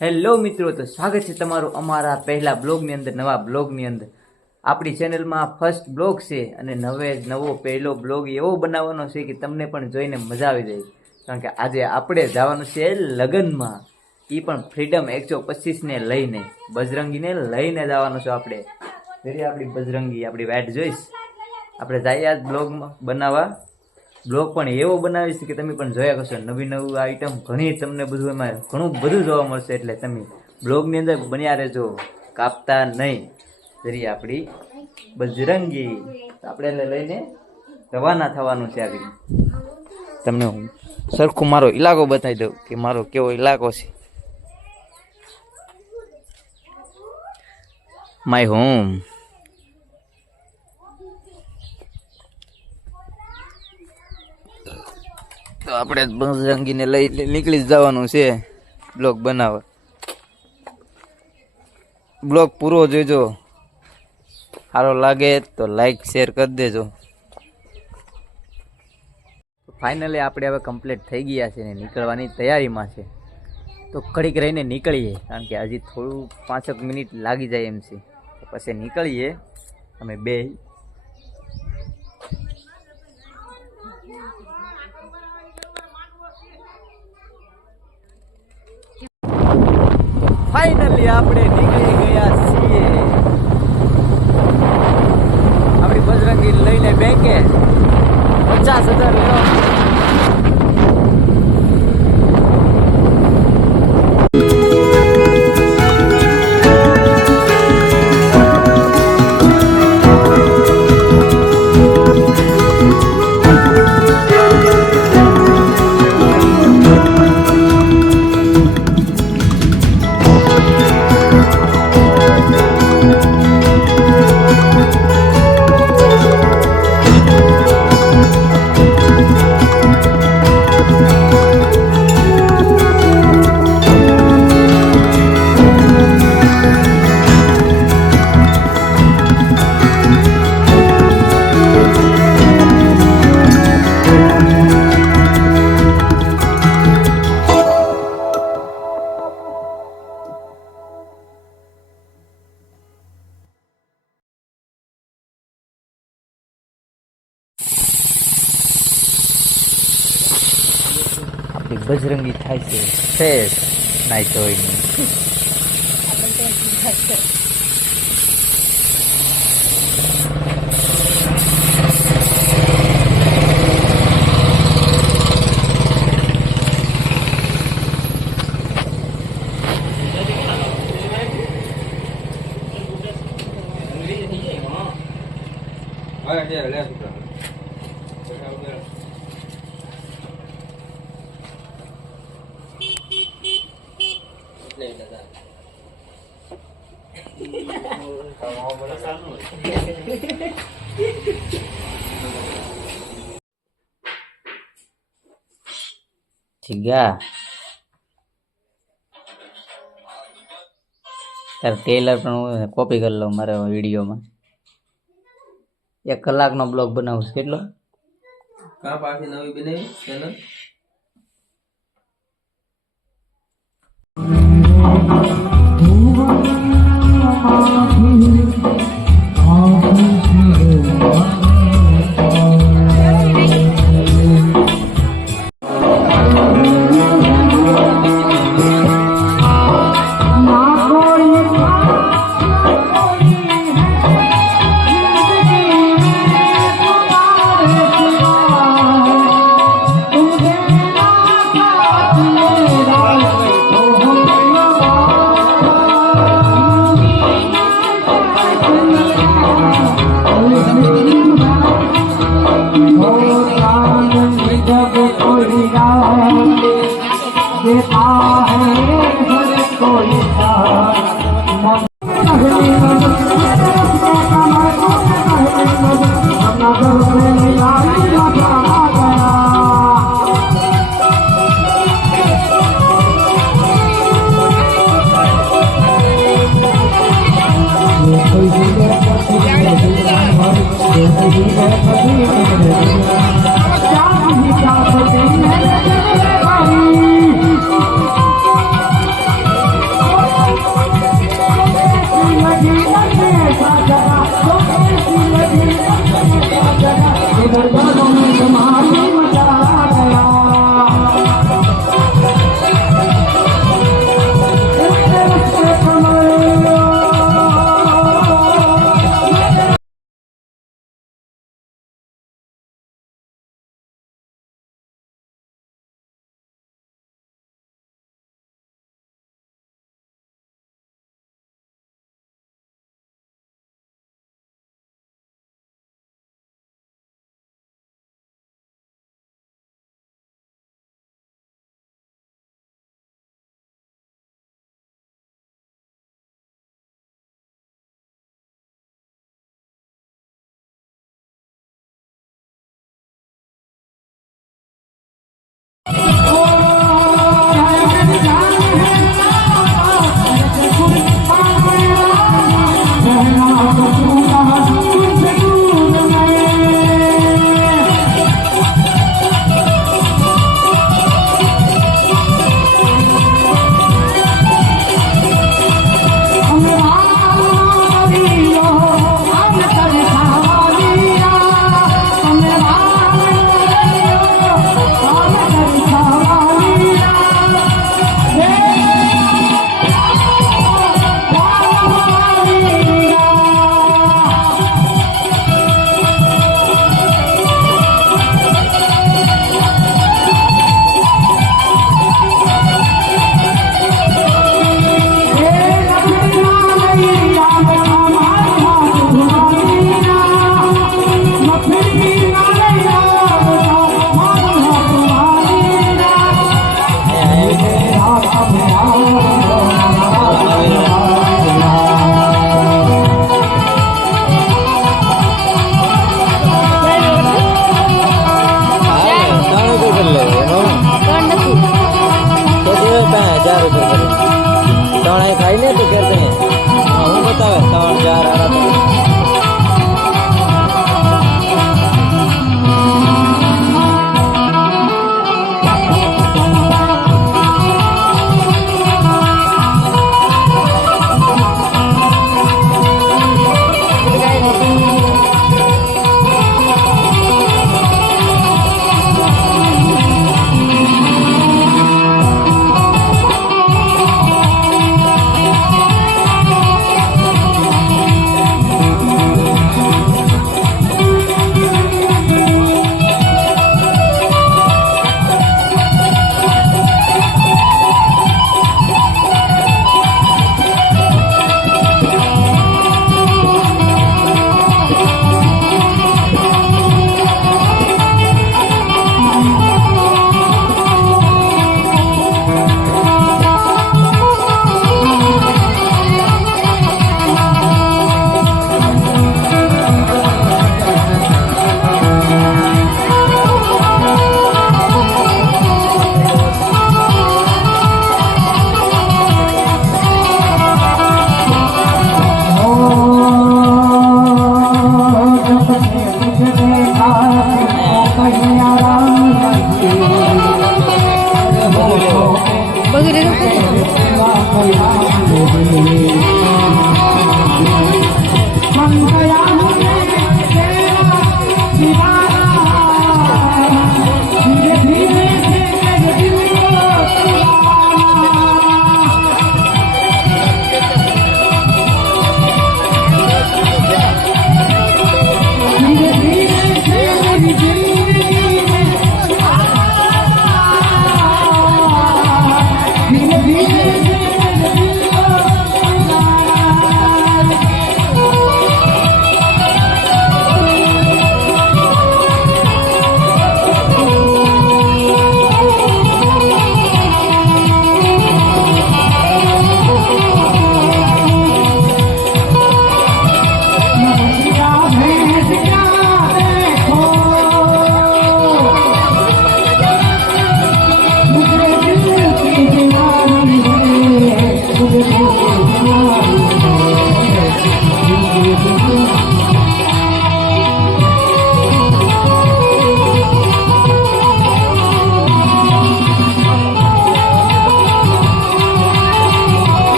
Hello મિત્રો, તો સ્વાગત છે તમારું અમારા પહેલા બ્લોગની અંદર, નવા બ્લોગની અંદર. આપણી ચેનલમાં ફર્સ્ટ બ્લોગ છે અને નવો પહેલો બ્લોગ એવો બનાવવાનો છે કે તમને પણ જોઈને મજા આવી જાય. કારણ કે આજે આપણે જવાનું છે લગ્નમાં, એ પણ ફ્રીડમ 125ને લઈને, બજરંગીને લઈને જવાનું છે આપણે. જરી આપણી બજરંગી આપણી વાઇટ જોઈશ. આપણે જઈએ આજ બ્લોગમાં બનાવવા. બ્લોગ પણ એવો બનાવીશ કે તમે પણ જોયા કરશો. નવી નવી આઈટમ ઘણી તમને બધું એમાં ઘણું બધું જોવા મળશે. એટલે તમે બ્લોગની અંદર બન્યા રહેજો, કાપતા નહીં. જરી આપણી બજરંગી આપણે એને લઈને રવાના થવાનું છે. આગળ તમને હું સરખું મારો ઇલાકો બતાવી દઉં કે મારો કેવો ઇલાકો છે. My home. તો આપણે બજરંગીને લઈ નીકળી જવાનું છે બ્લોગ બનાવવા. બ્લોગ પૂરો જોજો, સારો લાગે તો લાઈક શેર કરી દેજો. ફાઇનલી આપણે હવે કમ્પ્લીટ થઈ ગયા છે ને નીકળવાની તૈયારીમાં છે. તો ઘડીક રહીને નીકળીએ, કારણ કે હજી થોડું 5 મિનિટ લાગી જાય એમ છે. પછી નીકળીએ અમે બે. ફાઇનલી આપણે નીકળી ગયા છીએ આપણી બજરંગી લઈને બેંકે. 50,000 લેવા. બજરંગી થાય છે ફેસ નાઈ ધોઈને. ગયા તાર ટેલર પણ હું કોપી કરી લઉં મારા વિડીયોમાં. 1 કલાકનો બ્લોગ બનાવું છું. કેટલો પાછી નવી બનાવી ચેનલ. ત્રણ ખાઈ ને તું કે હું બતાવે 3 4 આરા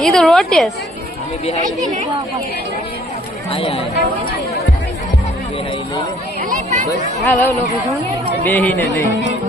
ये तो रोटेस हेलो लोकेशन બેહીને લઈ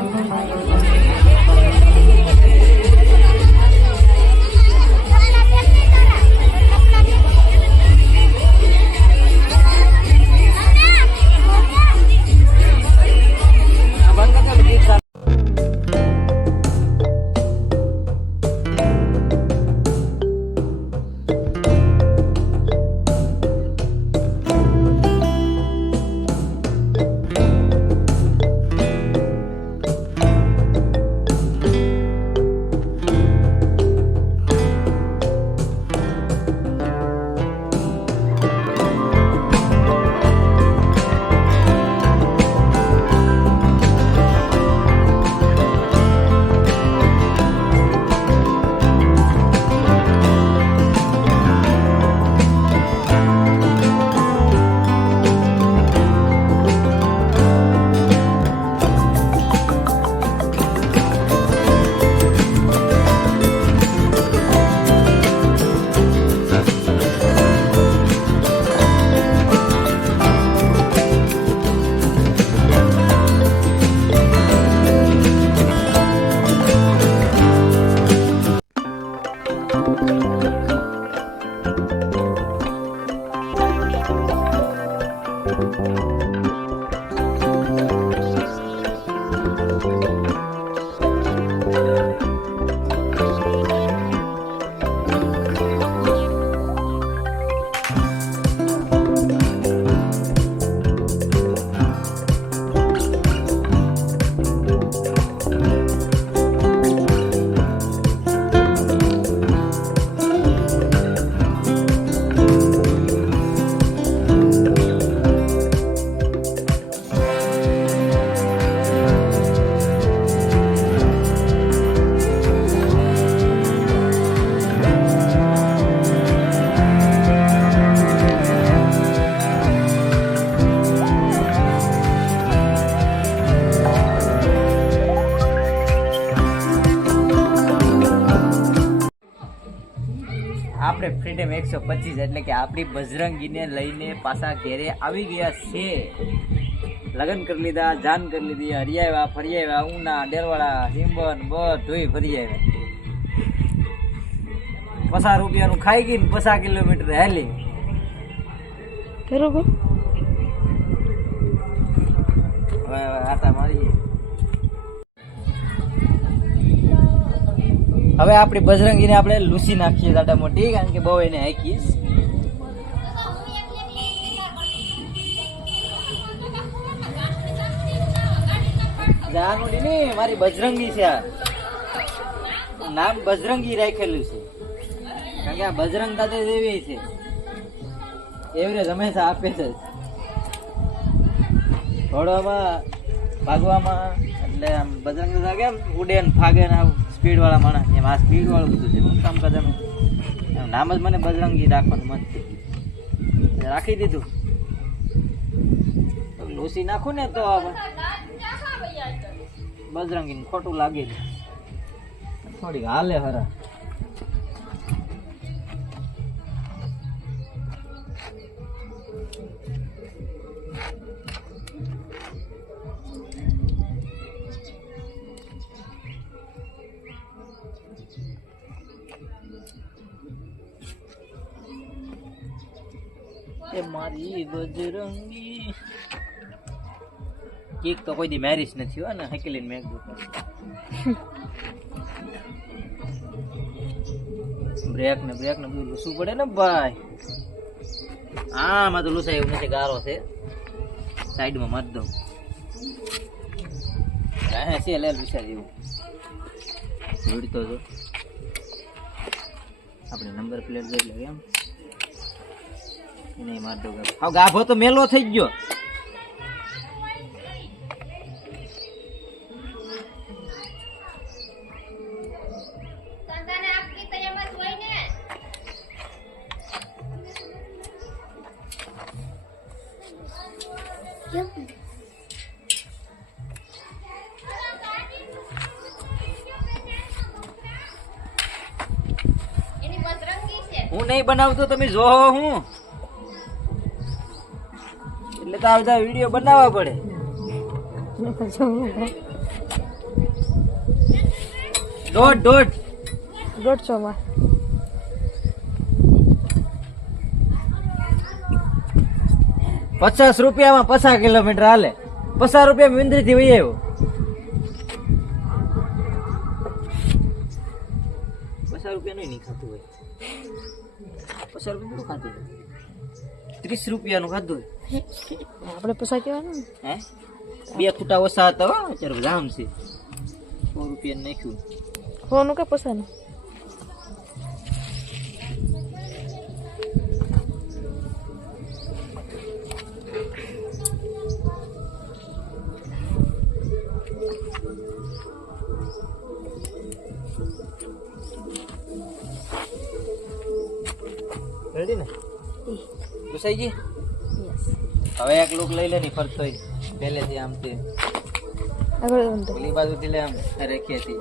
આપણે ફ્રીડમ 125 એટલે કે આપણી બજરંગીને લઈને પાછા ઘેરે આવી ગયા છે. લગ્ન કરી લીધા, જાન કરી લીધી, હરિયાવ્યા, ફરિયાવ્યા, ઉના, ડેરવાડા, સિંબન બધુંય ફરી આવ્યા. 50 રૂપિયાનું ખાઈ ગઈ ને 50 કિલોમીટર હાલી. બરોબર. હવે આટા મારીએ. હવે આપણી બજરંગીને આપણે લૂસી નાખીએ દાટા મોટી, કારણ કે બહુ એને હાકીશ. જાનુડી ની મારી બજરંગી છે. નામ બજરંગી રાખેલું છે કારણ કે આ બજરંગ દાદા જેવી છે. એવરેજ હંમેશા આપે છે દોડવામાં, ભાગવામાં. એટલે આમ બજરંગ દાદા કેમ ઉડે ને ભાગે ને સ્પીડ વાળા માણસ, એમ આ સ્પીડ વાળું બધું છે. હું કામ કરતા નામ જ મને બજરંગી રાખવાનું મન રાખી દીધું. લૂસી નાખું ને તો બજરંગી ખોટું લાગે છે. થોડી હાલે હરા. એ મારી બજરંગી કેક તો કોઈ દી મેરીજ નથી હોય ને હેકલીન મેં બ્રેક ને બધું લૂસવું પડે ને ભાઈ. આમાં તો લૂસાય એવું નથી, ગારો છે. સાઈડમાં મારી દઉં છે લે લૂસા જેવું જોડતો છો. આપણે નંબર પ્લેટ જોઈ લે એમ નહીં માર દઉં. હા ગાભો તો મેલો થઈ ગયો. હું નહીં બનાવતો, તમે જોહો હું એટલે તો આ બધા વિડીયો બનાવવા પડે. દોઢ 150 માં 50 રૂપિયામાં 50 કિલોમીટર હાલે. 50 રૂપિયા મિંદ્રી થી વહી આવ્યો. 50 રૂપિયા નહીં ખાતું હોય. 50 રૂપિયા ખાતું હોય. 30 રૂપિયાનું ખાધું હોય. આપણે પૈસા કેવાનું હે 2 ખૂટા ઓછા હતા હો. અત્યારે જામ છે. 100 રૂપિયા નાખ્યું. હોનું કે પૈસાનું રેડી ને ઘુસાઈ ગઈ. હવે એક લુક લઈ લે ની ફરતો પહેલેથી આમ તે આગળ ઓલી બાજુથી લે આમ રેખેથી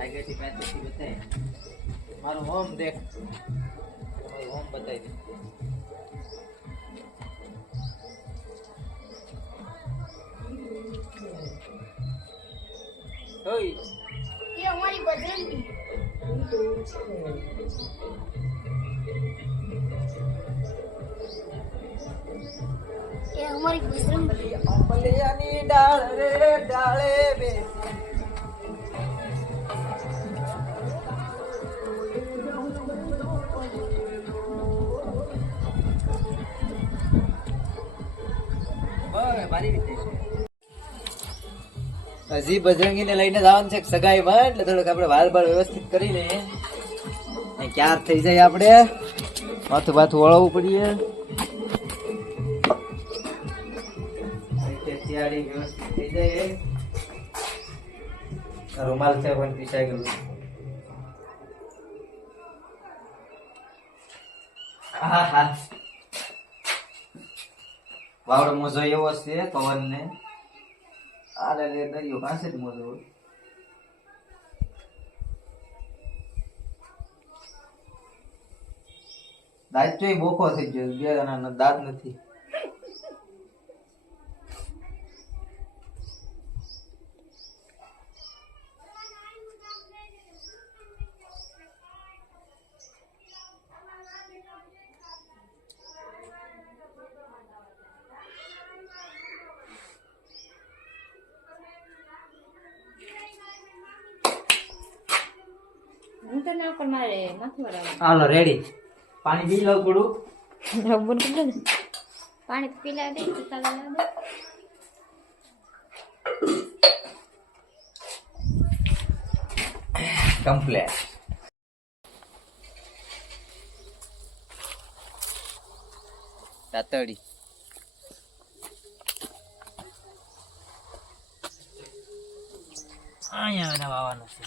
આગળથી પાછળથી બતાય. મારું હોમ દેખ, મારું હોમ બતાવી દે. ઓય એ અમારી બજરંગી એ અમારી બજરંગી અમલિયાની ડાળ રે ડાળે બે હજી બજરંગીને લઈને જવાનું છે સગાઈમાં, એટલે થોડુંક આપણે વાલ બાળ વ્યવસ્થિત કરી લઈએ. ક્યાર થઈ જાય આપણે માથું બાથું વળવું પડીએ. તૈયારી વ્યવસ્થિત થઈ જાય. રૂમાલ છે પણ પીસાઈ ગયું. વાવડો મોજો એવો છે પવન ને આ લે દરિયો પાસે જ મોજો દાંત ચોય બોખો થઈ ગયો, બે જણાના દાંત નથી. હું તો ના પણ મારે નથી વળાવવાનું. હાલો રેડી. પાણી પી લઉં થોડું. બંધ કરી દે ને. પાણી પીલા દે તો ચાલે ના દે. કમ્પ્લેટ. તાતડી અહીંયા વાવવાનું છે.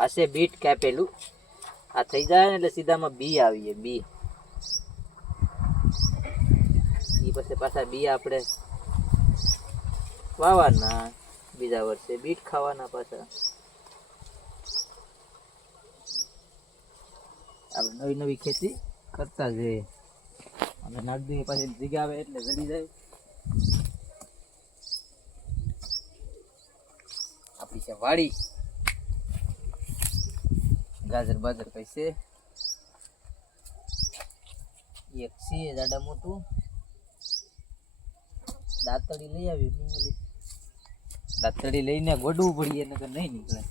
આ છે બીટ કાપેલું. આ થઈ જાય ને એટલે સીધામાં બી આવીએ. બી પછી પાછા બી આપણે વાવવાના. બીજા વર્ષે બીટ ખાવાના પાછા. આપણે નવી નવી ખેતી કરતા જઈએ. અને નાખ દઈએ પછી જગ્યા આવે એટલે જડી જાય. આપણી છે વાડી. ગાજર બાજર કઈ છે. એક છે જાડા મોટું. દાંતડી લઈ આવી. દાંતડી લઈને ગોડવું પડીએ નકર નહીં નીકળે.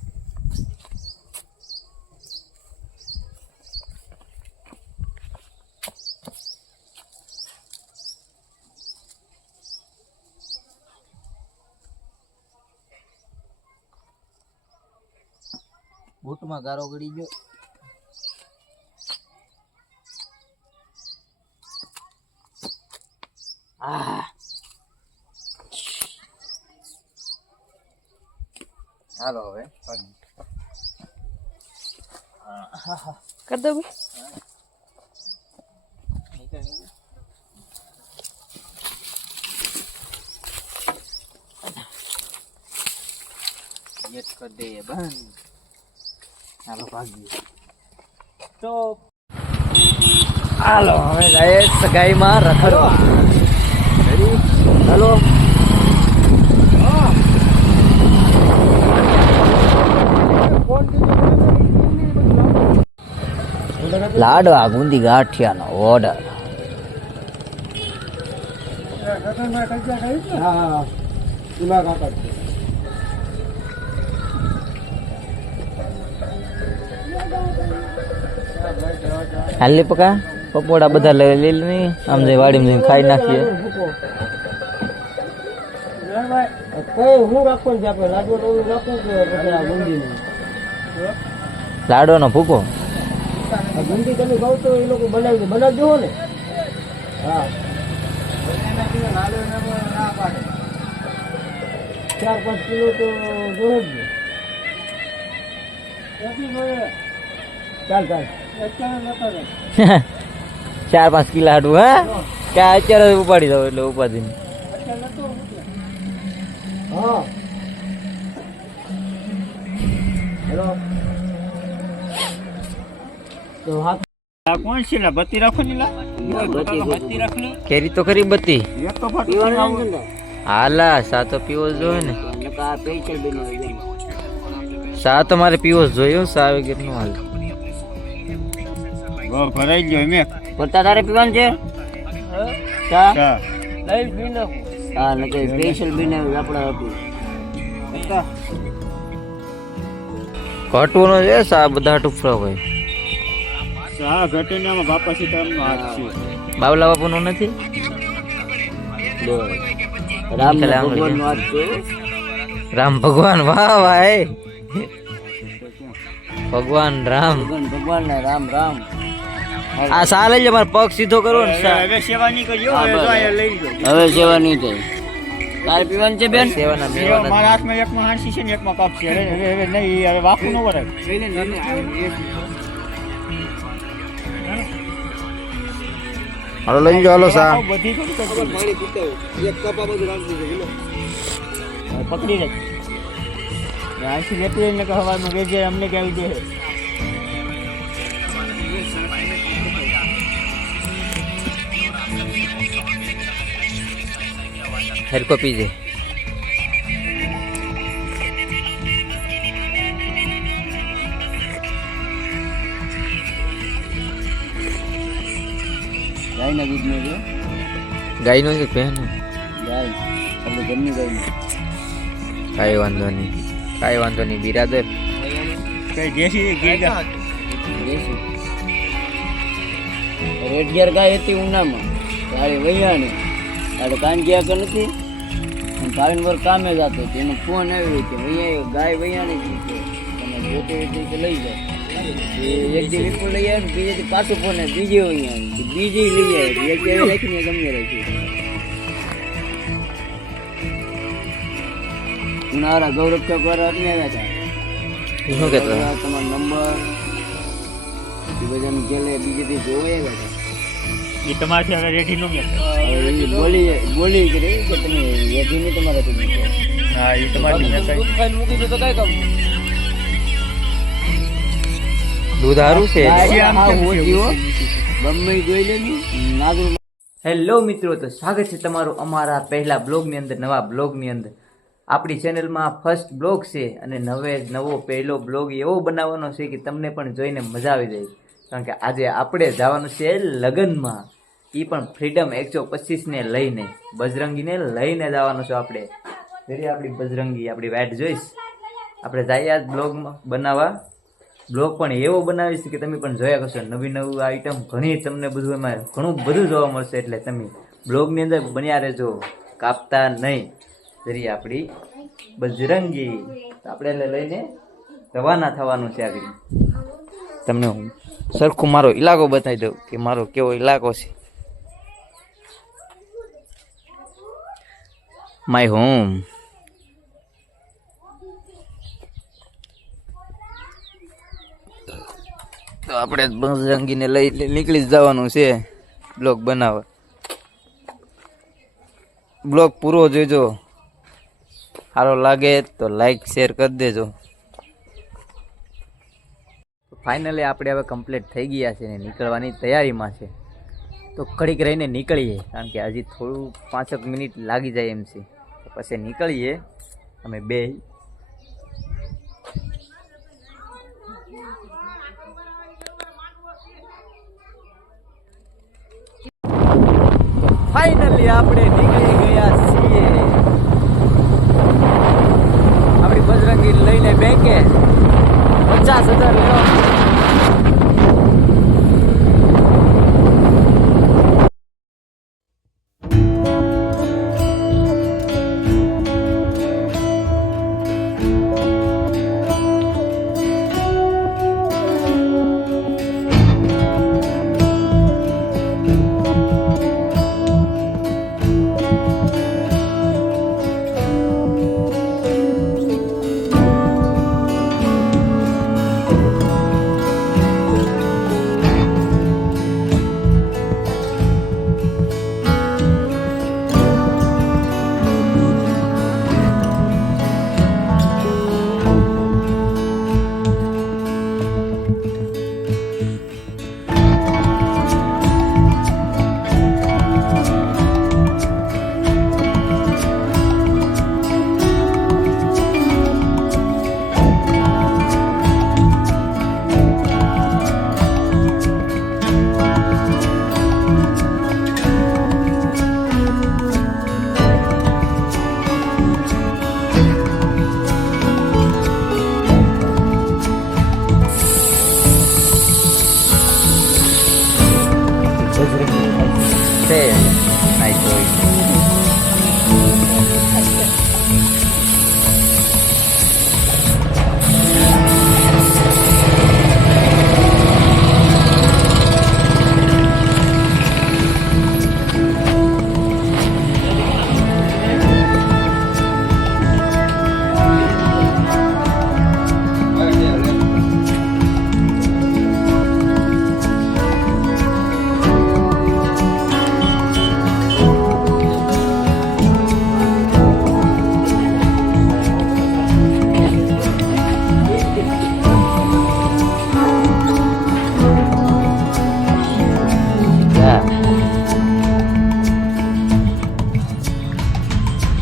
બૂટમાં ગારો ગળી ગયો. હાલો હવે કર દો બી. ગેટ કરી દઈએ બંધ. હાલો ભાગીએ. તો હાલો હવે જાય સગાઈમાં રખડવા. હાલો લાડવા ગુંદી ગાંઠિયાનો ઓર્ડર. હાલી પકા પકોડા બધા લઈ લે. આમ જઈ વાડીમાં જઈને ખાઈ નાખીએ. લાડો નો ભૂકો. ગુંદી તમે કહો તો એ લોકો બનાવજો ને. હા 4-5 કિલો તો જોવે જ. ચાલ 4-5 કિલો હાડું. હા કે અત્યારે ઉપાડી દઉં એટલે ઉપાધિ. હા હેલો તો હાથ કોણ છે લા? બત્તી રાખો ની લા. બત્તી રાખ લો. કેરી તો ખરી બત્તી. એક તો પીવાનું ને. હાલા સા તો પીવો જ જોઈએ ને. સા તો મારે પીવો જ જોઈએ. સા વગર નું હાલ. ભરાઈ ગયો મેં. પોતા તારે પીવાનું છે. ચા લઈ પી લો. હા નકે સ્પેશિયલ બનાવી આપણે હતું. ઘટવાનો છે સા બધા ટુફરા હોય. ચા ઘટીને આમાં બાપા સીતારામનો હાથ છે. બાવલા બાપુનો નથી. રામ ભગવાન વાત છે. રામ ભગવાન વાહ ભાઈ. ભગવાન રામ. ભગવાન ને રામ રામ. આ સા લઈ લે. મારો પગ સીધો કરો ને. હવે સેવા નહીં કરજો. હવે તો અહીંયા લઈ લો. હવે સેવા નહીં થાય. તારે પીવાનું છે બેન? સેવાના પીવાના. મારા હાથમાં એકમાં હાંસી છે ને એકમાં કપ છે. હવે નહીં હવે વાપું ન વરાય. હાલો લઈ જાઓ. હાલો સા બધી એક કપ આ બધું રાખી દીધું. પકડી લે. આથી લેતી રહીને કે હવામાં રેજે અમને કે આવી જાય હેરકો પીજે ગાયના દૂધનો છે ગાયનો છે પહેનું ગાય આપણે ઘરની ગાયની કાંઈ વાંધો નહીં બિરાદર કઈ દેશી ગીર ગાય દેશી રેડિયર ગાય હતી ઉનામાં તારી વૈયાણી તારે કાંજિયા કે નથી અને ભાવિન વર કામે જતો હતો એનો ફોન આવ્યો કે વૈયા ગાય વૈયાણી જ છે તમે જોતે હોય તો લઈ જાઓ એ એક દી વિપુલ લઈ આવે બીજે દી પાછું ફોન આવે બીજે વૈયાણી બીજી લઈ આવે એક દી રાખીને ગમે રાખી ઉનાળા ગૌરવ ચોક વાળા આપને આવ્યા હતા શું કહેતો તમારો નંબર એ બધાને ગેલે બીજે દી જોવે આવ્યા હતા એ તમારાથી હવે રેડી નો ગયા હવે એ બોલી કરી કે તમે યજીને તમારા તો હા એ તમારી મૂકી દો તો કઈ કામ દૂધ સારું છે ગમે જોઈ લેજો નાગર હેલો મિત્રો, તો સ્વાગત છે તમારું અમારા પહેલા બ્લોગની અંદર, નવા બ્લોગની અંદર. આપણી ચેનલમાં ફર્સ્ટ બ્લોગ છે અને નવો પહેલો બ્લોગ એવો બનાવવાનો છે કે તમને પણ જોઈને મજા આવી જાય. કારણ કે આજે આપણે જવાનું છે લગ્નમાં, એ પણ ફ્રીડમ 125ને લઈને, બજરંગીને લઈને જવાનું છે આપણે. ફરી આપણી બજરંગી આપણી વાઇટ જોઈશ. આપણે જઈએ આજ બ્લોગમાં બનાવવા. બ્લોગ પણ એવો બનાવીશ કે તમે પણ જોયા કરશો. નવી આઈટમ ઘણી તમને બધું એમાં ઘણું બધું જોવા મળશે. એટલે તમે બ્લોગની અંદર બન્યા રહેજો, કાપતા નહીં. જરી આપણી બજરંગી આપણે એટલે લઈને રવાના થવાનું છે. આગળ તમને હું સરખું મારો ઇલાકો બતાવી દઉં કે મારો કેવો ઇલાકો છે. My home. તો આપણે બજરંગીને લઈ નીકળી જ જવાનું છે બ્લોગ બનાવવા. બ્લોગ પૂરો જોઈજો, સારો લાગે તો લાઈક શેર કરી દેજો. ફાઇનલી આપણે હવે કમ્પ્લીટ થઈ ગયા છે ને નીકળવાની તૈયારીમાં છે. તો ઘડીક રહીને નીકળીએ, કારણ કે હજી થોડું 5 મિનિટ લાગી જાય એમ છે. તો પછી નીકળીએ અમે બે. ફાઇનલી આપણે નીકળી ગયા છીએ આપણી બજરંગી લઈને બેંકે. 50,000 લેવા.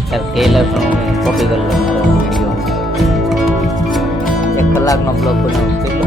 યાર ટેલર પણ હું કોપી કરી લઉં મારો વિડીયો 1 કલાકનો બ્લોગ બનાવું કેટલો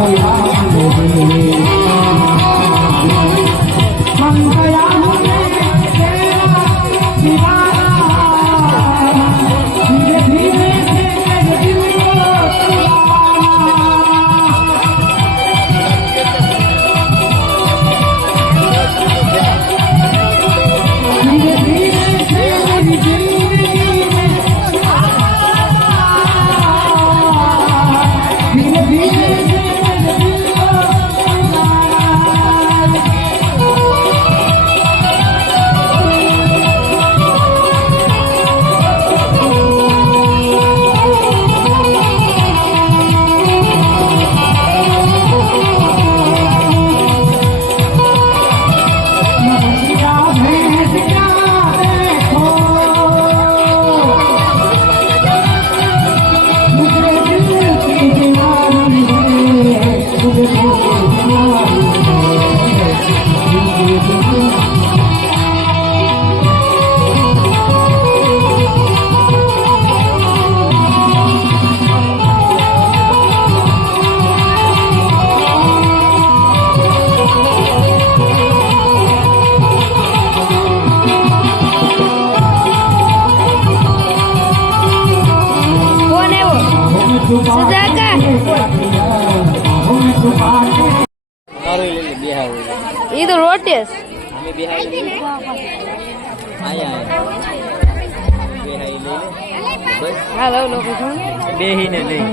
કોણ આવ્યો સુજાકા તારું લઈ લે બિહાર એ તો રોટેસ અમે બિહાર આયા બિહાર લઈ લે બસ હા લવ લોકેશન બેહીને લઈ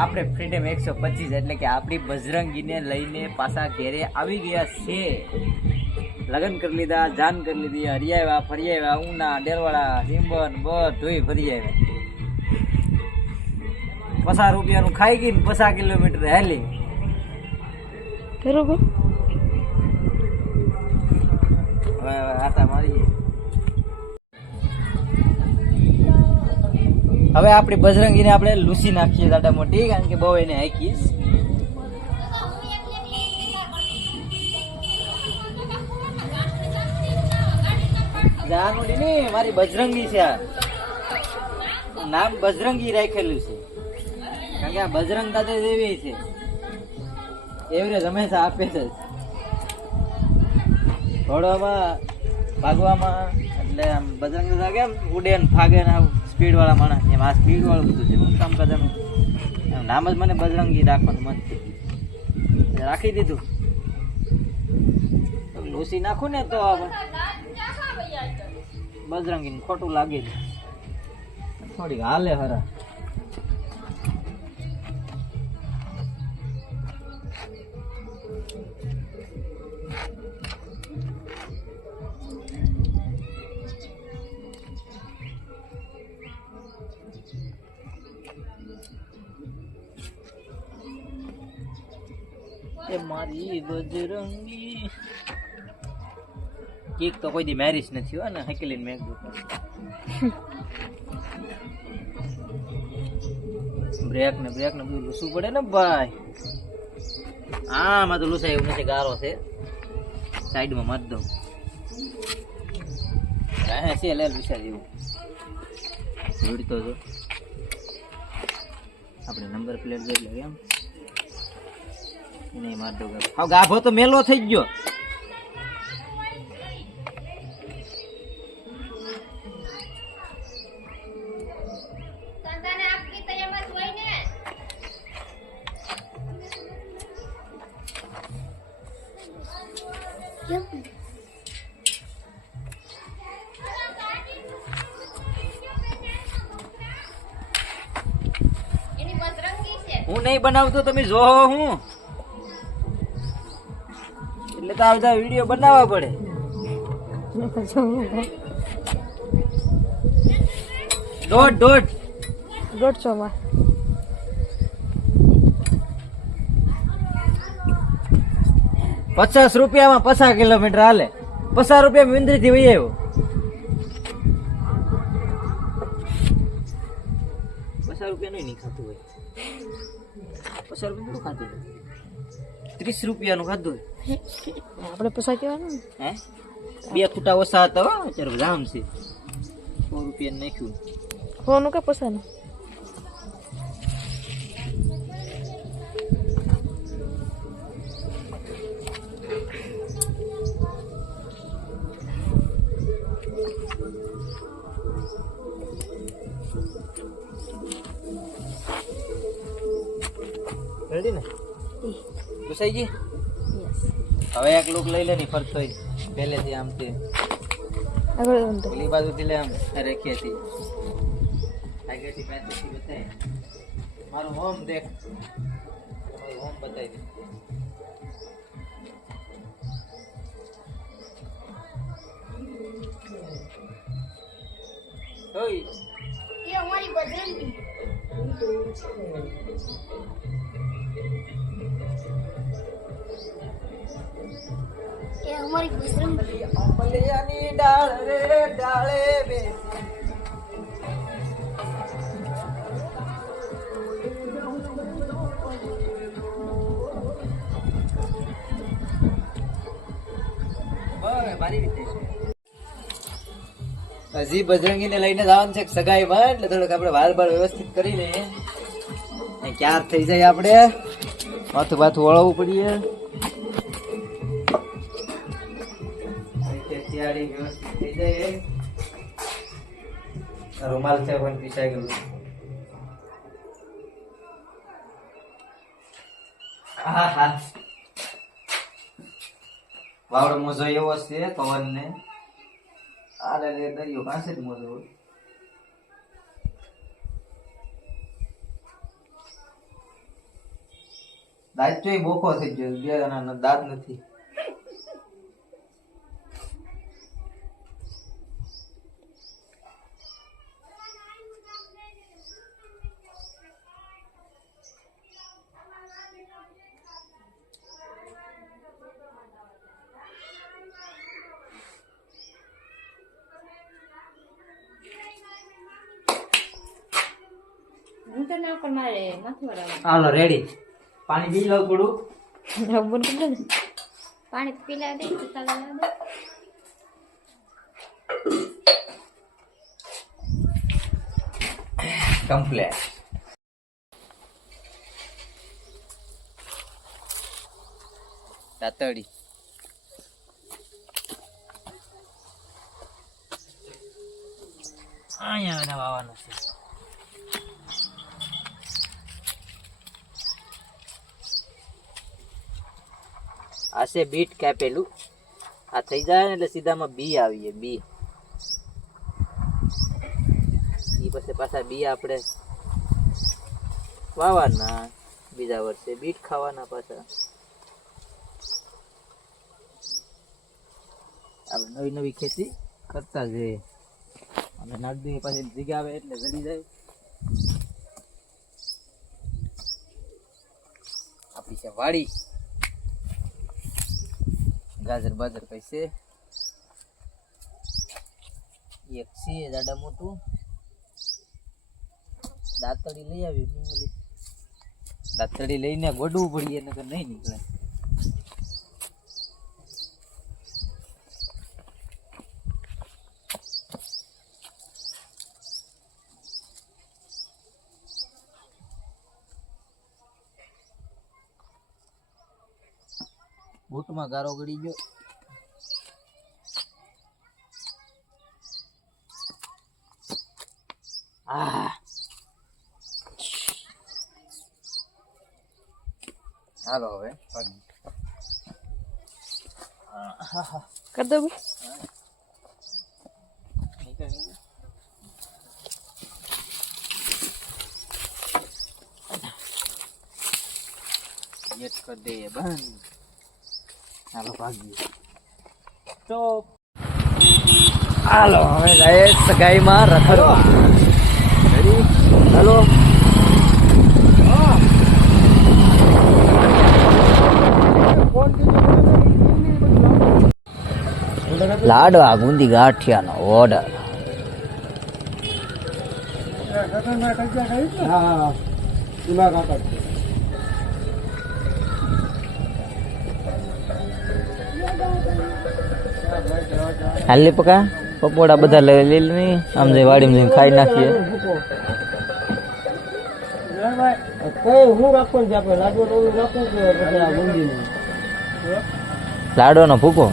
આપણે ફ્રીડમ 125 એટલે કે આપણી બજરંગીને લઈને પાછા ઘેરે આવી ગયા છે. લગ્ન કરી લીધા, જાન કરી લીધી, હરિયાવ્યા, ફરિયાવ્યા, ઉના, ડેરવાડા, સિંબન બધુંય ફરી આવ્યા. 50 રૂપિયાનું ખાઈ ગઈ ને 50 કિલોમીટર હાલી. બરોબર. હવે આટા મારીએ. હવે આપણી બજરંગીને આપણે લૂસી નાખીએ દાદા મોટી, કારણ કે બહુ એને હાકીશ. જાનોડી ની મારી બજરંગી છે. આ નામ બજરંગી રાખેલું છે કારણ કે આ બજરંગ દાદા જેવી છે. એવરેજ હંમેશા આપે છે દોડવામાં, ભાગવામાં. એટલે આમ બજરંગ દાદા કેમ ઉડે ને ફાગે ને સ્પીડ વાળા માણસ, એમ આ સ્પીડ વાળું બધું છે. હું કામ કરતા નામ જ મને બજરંગી રાખવાનું મન છે, રાખી દીધું. લૂસી નાખું ને તો બજરંગી ખોટું લાગે છે. થોડીક હાલે હરા. એ મારી બજરંગી કેક તો કોઈ દી મેરીજ નથી હોય ને હકેલીને મેં બ્રેક ને બધું લૂસવું પડે ને ભાઈ. આમાં તો લૂસાય એવું નથી, ગારો છે. સાઈડમાં મત દઉં છે લે લૂસા જેવું જોડતો જો. આપણે નંબર પ્લેટ જોઈ લે એમ નહીં માર દો. હા ગાભો તો મેલો થઈ ગયો. હું નહીં બનાવતો, તમે જોહો હું એટલે તો આ બધા વિડીયો બનાવવા પડે. દોઢ 150 માં 50 રૂપિયામાં 50 કિલોમીટર હાલે. 50 રૂપિયા મિંદ્રી થી વહી આવ્યો. 50 રૂપિયા નહીં ખાતું હોય. 50 રૂપિયા ખાતું હોય. 30 રૂપિયાનું ખાધું હોય. આપણે પૈસા કેવાનું હે 2 ખૂટા ઓછા હતા હો. અત્યારે જામ છે. 100 રૂપિયા નાખ્યું. ફોન કે પૈસા ને રેડી ને ઘુસાઈ ગઈ. હવે એક લોક લઈ લે ની ફરતો પહેલેથી આમ તે આગળ ઓલી બાજુથી લે આમ રેખેથી આગળથી પાછળથી બતાય. મારું હોમ દેખ, મારું હોમ બતાવી દે. ઓય એ અમારી બજરંગી એ અમારી બજરંગી અમલિયાની ડાળ રે ડાળે બે હજી બજરંગીને લઈને જવાનું છે સગાઈમાં, એટલે થોડુંક આપણે વાળ બાળ વ્યવસ્થિત કરી લઈએ. ક્યાર થઈ જાય આપણે માથું બાથું વળવું પડીએ. તૈયારી વ્યવસ્થિત થઈ જાય. રૂમાલ છે પણ પીસાઈ ગયું. વાવડો મોજો એવો છે પવન ને આલે લે દરિયો પાસે જ મોજો હોય. સાચો બોખો થઈ ગયો, બે જણાનો દાંત નથી. હાલો રેડી. પાણી પી લો થોડું. બંધ કરી દે ને. પાણી પીલા દે તો ચાલે દે. કમ્પ્લેટ. તાતડી અહીંયા વાવવાનું છે. આ છે બીટ કાપેલું. આ થઈ જાય ને એટલે સીધામાં બી આવીએ. બી પછી પાછા બી આપણે વાવવાના. બીજા વર્ષે બીટ ખાવાના પાછા. આપણે નવી નવી ખેતી કરતા જઈએ. અને નાખ દઈએ પછી જગ્યા આવે એટલે જડી જાય. આપણી છે વાડી. ગાજર બાજર કઈ છે. એક છે જાડા મોટું. દાંતડી લઈ આવી. દાંતડી લઈને ગોડવું પડીએ નકર નહીં નીકળે. બૂટમાં ગારો ગળી ગયો. હાલો હવે કર દો ભાઈ. ગેટ કરી દઈએ બંધ. હાલો ભાગીએ. તો હાલો હવે જાય સગાઈમાં રખડવા. રેડી? હાલો. લાડવા ગુંદી ગાંઠિયાનો ઓર્ડર. હાલી પકા પપોડા બધા લઈ લે. આમ જઈ વાડીમાં જઈને ખાઈ નાખીએ. લાડવાનો ભૂકો.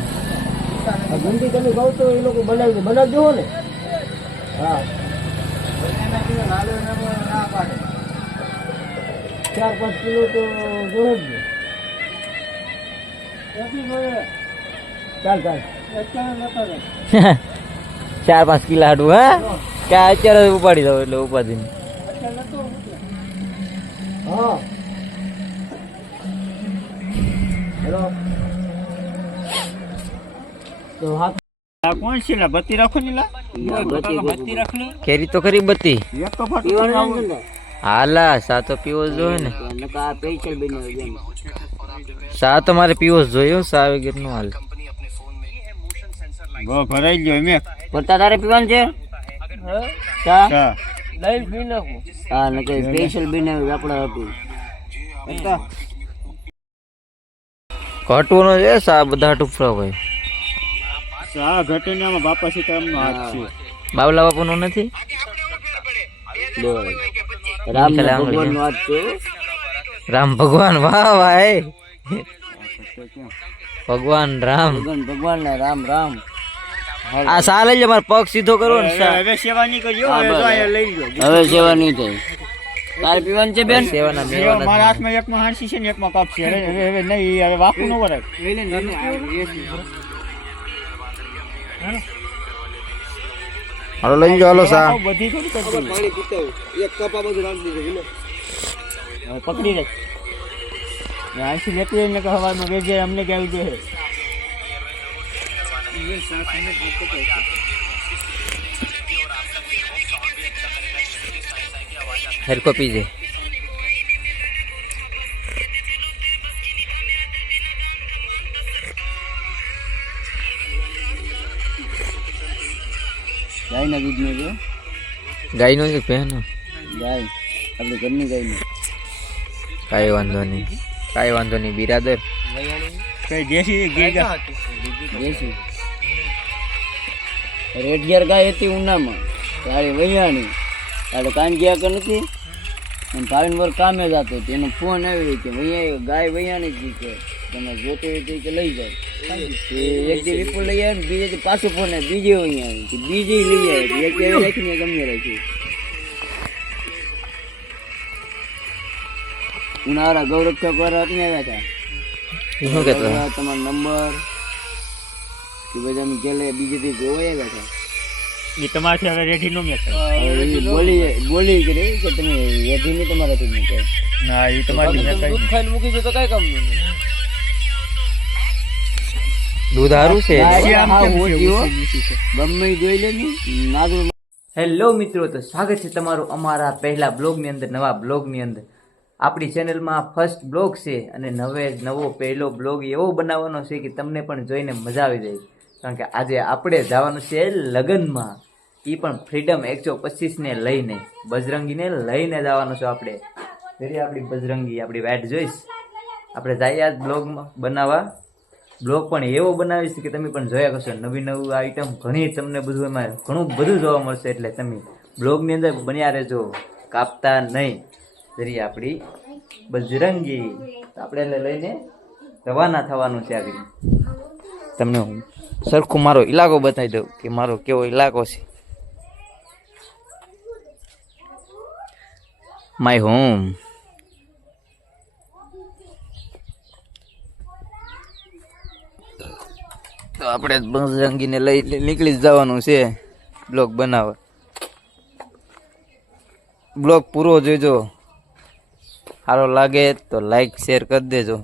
ગુંદી તમે કહો તો એ લોકો બનાવજો ને. હા 4-5 કિલો તો જોડે જ. ચાલ 4-5 કિલો હાડું. હા ક્યાં અત્યારે ઉપાડી દઉં એટલે ઉપાધિ. હા હેલો તો હાથ આ કોણ છે લા? બત્તી રાખો ની લા. બત્તી રાખ લે. કેરી તો ખરી બત્તી. એક તો ફાટી. હાલા સા તો પીવો જ જોઈએ ને. નકા સ્પેશિયલ બનાવી દે. સા તો મારે પીવો જ જોઈએ. સા વગર નો હાલ. ગો ભરાઈ ગયો મે. પડતા તારે પીવાનું છે? ચા ચા લઈ પી નાખો. હા નકે સ્પેશિયલ બનાવી આપડા હતું. ઘટવાનો છે સા બધા ટુફરા ભાઈ. ચા ઘટીને આમાં બાપા સીતારામ નો હાથ છે. બાબલા બાપુ નો નથી. રામ ભગવાન નો હાથ છે. રામ ભગવાન. વાહ ભાઈ. ભગવાન રામ. ભગવાન ને રામ રામ. આ સા લઈ લે. મારે પગ સીધો કરવો ને. હવે સેવા નહીં કરજો. હવે તો અહીંયા લઈ લો. હવે સેવા નહીં થાય. તારે પીવાનું છે બેન? સેવાના સેવા મેવાના મારા હાથમાં એકમાં હાંસી છે ને એકમાં કપ છે. હવે નહીં હવે વાપુ ન વરાય. હાલો લઈ જાઓ. હાલો સા બધી થોડી કરજો. પાણી પીતા એક કપ આ બધું રાખી દીધું. હવે પકડી રાખ. આંસી લેતી હોય ને કે હવામાં વેજે અમને કે આવી જાય હરકો પીજે ગાયના દૂધનો જો ગાયનો છે પહેનો ગાય આપણે ઘરની ગાયની કાંઈ વાંધો નહીં બિરાદર કઈ દેશી ગીર ગા દેશી રેડિયાર ગાય હતી ઉનામાં તારી વૈયાણી તારે કાંજિયા કે નથી અને ભાવિન વર કામે જતો હતો એનો ફોન આવ્યો કે વૈયા ગાય વૈયાણી જ કે તમે જોતી હોય તો કે લઈ જાય એક દી વિપુલ લઈ આવે ને બીજે પાછું ફોન આવે બીજે વૈયા આવી બીજી લઈ આવે એક એવી રાખીને ગમે રાખી ઉનાળા ગૌરક્ષક વાળા હતી આવ્યા હતા શું કહેતો તમારો નંબર કે બધા અમે ગેલે બીજેથી જોવા આવ્યા હતા એ તમારથી હવે રેડી નો મેં બોલી કરી કે તમે વેધી નહીં તમારાથી મૂકે ના એ તમારી મેં કઈ ખાઈને મૂકી દો તો કઈ કામ નહીં દૂધ સારું છે ગમે જોઈ લે ને નાગર હેલો મિત્રો, તો સ્વાગત છે તમારું અમારા પહેલા બ્લોગની અંદર, નવા બ્લોગની અંદર. આપણી ચેનલમાં ફર્સ્ટ બ્લોગ છે અને નવો પહેલો બ્લોગ એવો બનાવવાનો છે કે તમને પણ જોઈને મજા આવી જાય. કારણ કે આજે આપણે જવાનું છે લગ્નમાં, એ પણ ફ્રીડમ 125ને લઈને, બજરંગીને લઈને જવાનું છે આપણે. ફરી આપણી બજરંગી આપણી વાઇટ જોઈશ. આપણે જઈએ આજ બ્લોગમાં બનાવવા. બ્લોગ પણ એવો બનાવીશ કે તમે પણ જોયા કરશો. નવી આઈટમ ઘણી તમને બધું એમાં ઘણું બધું જોવા મળશે. એટલે તમે બ્લોગની અંદર બન્યા રહેજો, કાપતા નહીં. જરી આપણી બજરંગી આપણે એટલે લઈને રવાના થવાનું છે. આગળ તમને હું સરખું મારો ઇલાકો બતાવી દઉં કે મારો કેવો ઇલાકો છે. My home. તો આપણે બજરંગીને લઈ નીકળી જ જવાનું છે બ્લોગ બનાવવા. બ્લોગ પૂરો જોઈજો, સારો લાગે તો લાઈક શેર કરી દેજો.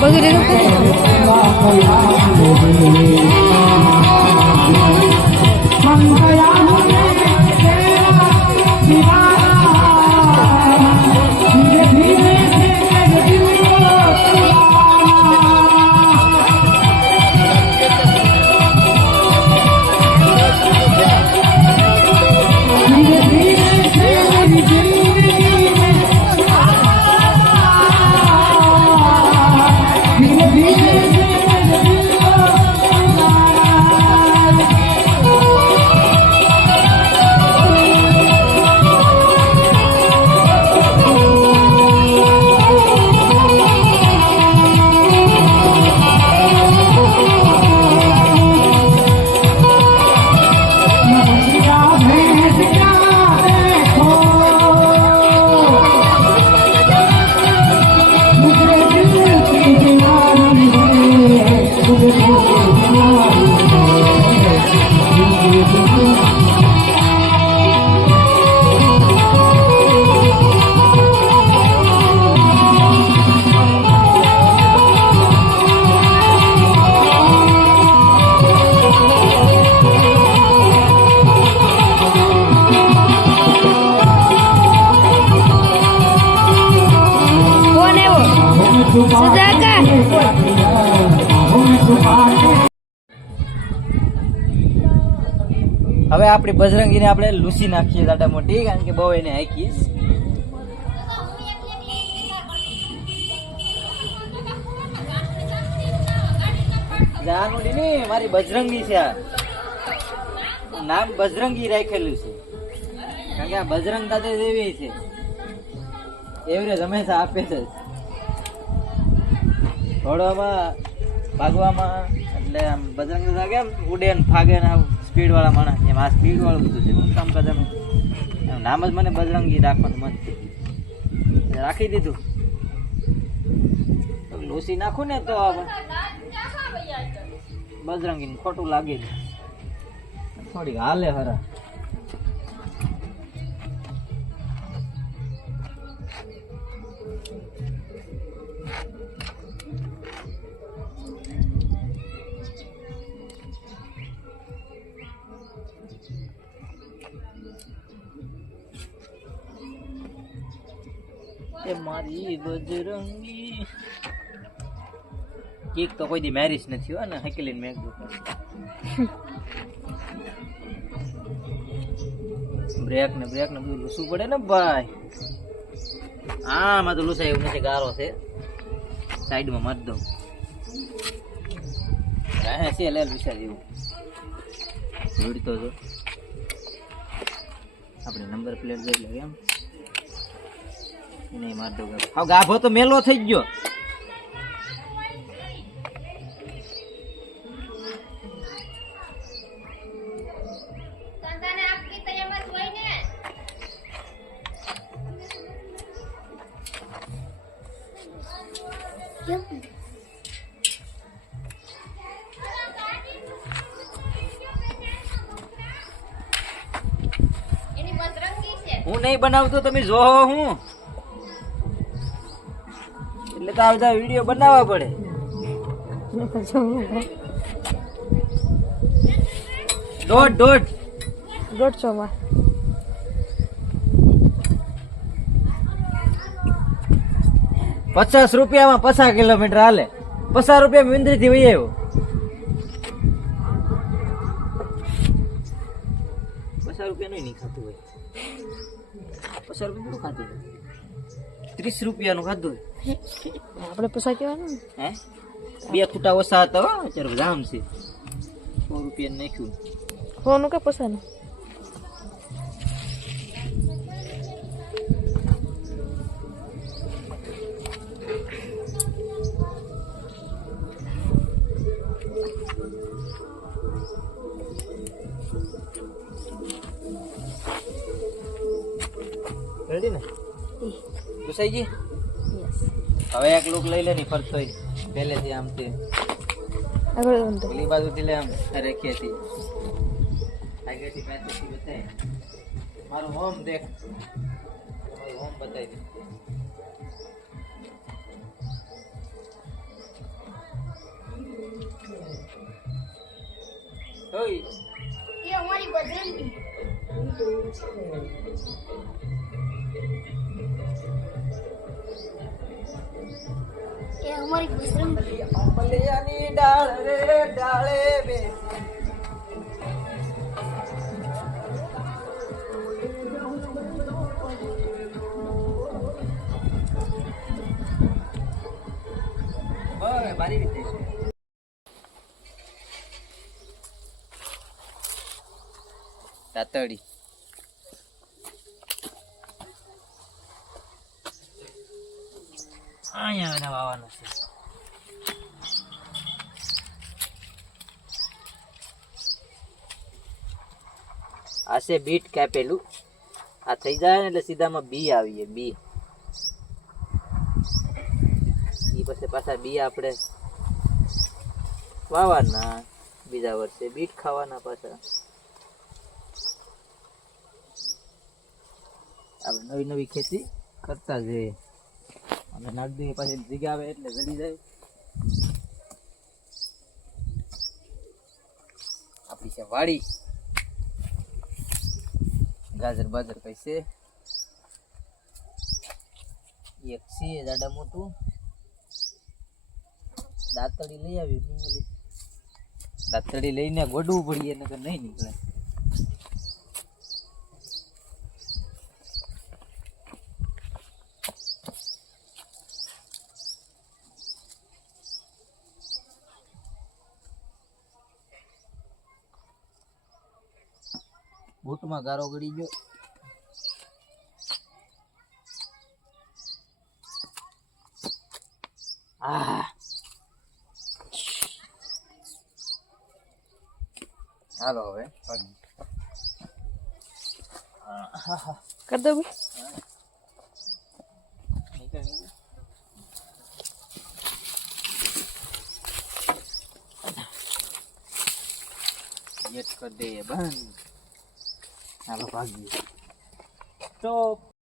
બધું રેડું કરી કોણ આવ્યો સુજાકા હવે આપણી બજરંગીને આપણે લૂસી નાખીએ દાદા મોટી, કારણ કે બહુ એને હાકીશ. જાનુડી ની મારી બજરંગી છે, આ નામ બજરંગી રાખેલું છે કારણ કે આ બજરંગ દાદા દેવી છે, એવરેજ હંમેશા આપે છે ઘોડવામાં ભાગવામાં. એટલે આમ બજરંગ દાદા કેમ ઉડે ને ભાગે ને સ્પીડ વાળા માણસ, એમ આ સ્પીડ વાળું બધું છે. હું કામ કરતા નામ જ મને બજરંગી રાખવાનું મન રાખી દીધું. લોસી નાખું ને તો બજરંગી ખોટું લાગે છે, થોડી હાલે હરા. એ મારી બજરંગી કેક તો કોઈ દી મેરીજ નથી હોય ને, હેકેલીન મેં બ્રેક ને બધું લૂસવું પડે ને ભાઈ. આમાં તો લૂસાય એવું નથી, ગારો છે સાઈડમાં મારી દઉં. છે લે લૂસા જેવું જોડતો છો આપણે નંબર પ્લેટ જોઈ લે એમ નહીં માર દઉં. હા ગાભો તો મેલો થઈ ગયો. હું નહીં બનાવતો, તમે જોહો હું એટલે તો આવતા વિડીયો બનાવવા પડે. દોઢ 150 માં 50 રૂપિયામાં 50 કિલોમીટર હાલે. 50 રૂપિયા મિંદ્રી થી વહી આવ્યો. 50 રૂપિયા નહીં ખાતું હોય, 50 રૂપિયા ખાતું હોય, 30 રૂપિયાનું ખાધું હોય. આપણે પૈસા કેવાનું હે 2 ખૂટા ઓછા હતા હો, અત્યારે જામ છે. 100 રૂપિયા નાખ્યું ફોન કે પૈસા ને રેડી ને ઘુસાઈજી. હવે એક લુક લઈ લે ની ફરતો પહેલેથી આમ તે આગળ પેલી બાજુથી લે આમ રેખેથી આગળથી પાછળથી બતાય મારું હોમ દેખ તમારું હોમ બતાવી દે ઓય એ અમારી બજરંગી એ અમારી બજરંગી અમલિયાની ડાળ રે ડાળે બે ઓય બારી રીતે તાતડી અહીંયા એને વાવવાનું છે આ છે બીટ કાપેલું આ થઈ જાય ને એટલે સીધામાં બી આવીએ બી ઈ પછી પાછા બી આપણે વાવવાના બીજા વર્ષે બીટ ખાવાના પાછા આપણે નવી નવી ખેતી કરતા જઈએ અને નાખ દઈએ પછી જગ્યા આવે એટલે જડી જાય આપણી છે વાડી ગાજર બાજર કઈ છે એક છે જાડા મોટું દાંતડી લઈ આવી દાંતડી લઈને ગોડવું પડીએ નકર નહીં નીકળે બૂટમાં ગારો ગળી ગયો હાલો હવે કર દો બી ગેટ કરી દઈએ બંધ હાલો ભાગીએ સ્ટોપ